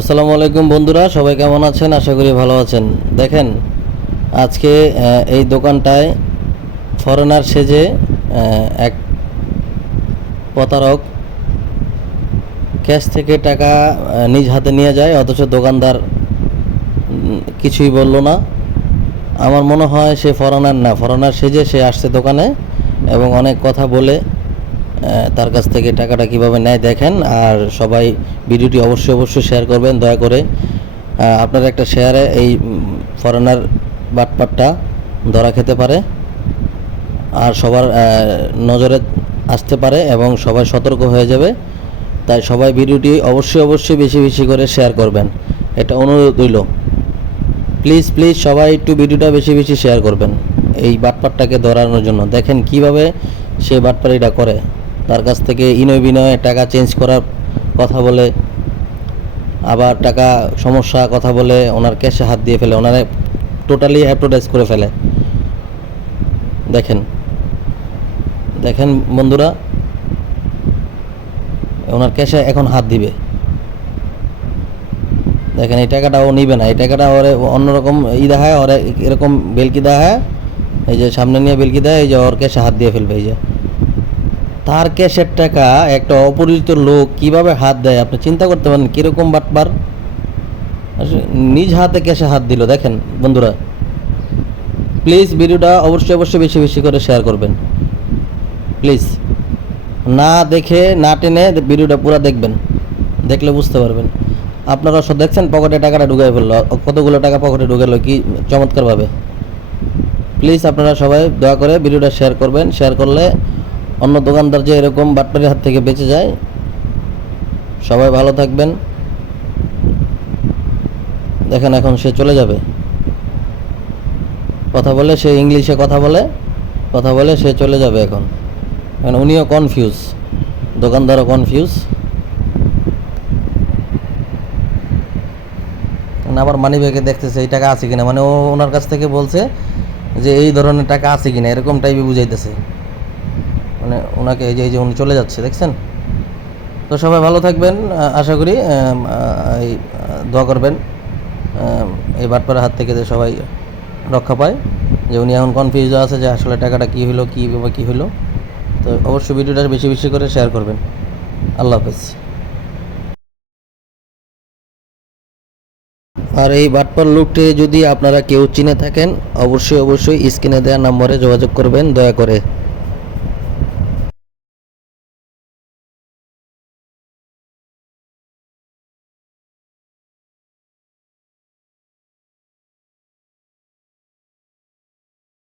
আসসালামু আলাইকুম বন্ধুরা, সবাই কেমন আছেন? আশা করি ভালো আছেন। দেখেন, আজকে এই দোকানটায় ফরেনার সেজে এক প্রতারক ক্যাশ থেকে টাকা নিজ হাতে নিয়ে যায়, অথচ দোকানদার কিছুই বলল না। আমার মনে হয় সে ফরেনার না। ফরেনার সেজে সে আসছে দোকানে এবং অনেক কথা বলে তার কাছ থেকে টাকাটা কীভাবে নেয় দেখেন, আর সবাই ভিডিওটি অবশ্যই অবশ্যই শেয়ার করবেন, দয়া করে আপনার একটা শেয়ারে এই ফরেনার বাটপাটটা ধরা খেতে পারে, আর সবার নজরে আসতে পারে এবং সবাই সতর্ক হয়ে যাবে, তাই সবাই ভিডিওটি অবশ্যই অবশ্যই বেশি বেশি করে শেয়ার করবেন। এটা অনুরোধ রইল। প্লিজ প্লিজ সবাই একটু ভিডিওটা বেশি বেশি শেয়ার করবেন, এই বাটপারটাকে ধরানোর জন্য। দেখেন কীভাবে সে বাটপারিটা করে। তার কাছ থেকে ইনয় বিনয়ে টাকা চেঞ্জ করার কথা বলে, আবার টাকা সমস্যা কথা বলে, ওনার ক্যাশে হাত দিয়ে ফেলে, ওনারে টোটালি অ্যাপ্রোটাইজ করে ফেলে। দেখেন দেখেন বন্ধুরা, ওনার ক্যাশে এখন হাত দিবে। দেখেন, এই টাকাটা ও নিবে না, এই টাকাটা ওরে অন্যরকম ই দেখায়, ওরে এরকম বেলকি দেখায়, এই যে সামনে নিয়ে বেলকি দেয় এই যে ওর ক্যাশে হাত দিয়ে ফেলবে, এই যে। তার ক্যাশের টাকা একটা অপরিচিত লোক কীভাবে হাত দেয় আপনি চিন্তা করতে পারেন, কীরকম বাটবার? নিজ হাতে ক্যাশে হাত দিল, দেখেন বন্ধুরা। প্লিজ ভিডিওটা অবশ্যই অবশ্যই বেশি বেশি করে শেয়ার করবেন। প্লিজ। না দেখে, না টেনে ভিডিওটা পুরো দেখবেন। দেখলে বুঝতে পারবেন। আপনারা সব দেখছেন, পকেটে টাকাটা ঢুকাই ফেলল। কতগুলো টাকা পকেটে ঢুকালো, কি চমৎকারভাবে। প্লিজ আপনারা সবাই দয়া করে ভিডিওটা শেয়ার করবেন। শেয়ার করলে অন্য দোকানদার যে এরকম বাটপারির হাত থেকে বেঁচে যায়, সবাই ভালো থাকবেন। দেখেন এখন সে চলে যাবে। কথা বলে সে ইংলিশে কথা বলে কথা বলে সে চলে যাবে এখন। এখন উনিও কনফিউজ দোকানদারও কনফিউজ আবার মানি ব্যাগে দেখতেছে, এই টাকা আছে কিনা? মানে ও ওনার কাছ থেকে বলছে যে, এই ধরনের টাকা আছে কিনা? এরকম টাইপে বুঝাইতেছে। মানে ওনাকে এই যে এই যে উনি চলে যাচ্ছে, দেখছেন? তো সবাই ভালো থাকবেন আশা করি এই দোয়া করবেন এই বাটপাড়ার হাত থেকে যে সবাই রক্ষা পায়। যে উনি এখন কনফিউজ আছে যে আসলে টাকাটা কী হলো কী বা কী হলো তো অবশ্যই ভিডিওটা বেশি বেশি করে শেয়ার করবেন। আল্লাহ হাফেজ। আর এই বাটপার লুকটি যদি আপনারা কেউ চিনে থাকেন, অবশ্যই অবশ্যই স্ক্রিনে দেওয়া নম্বরে যোগাযোগ করবেন, দয়া করে।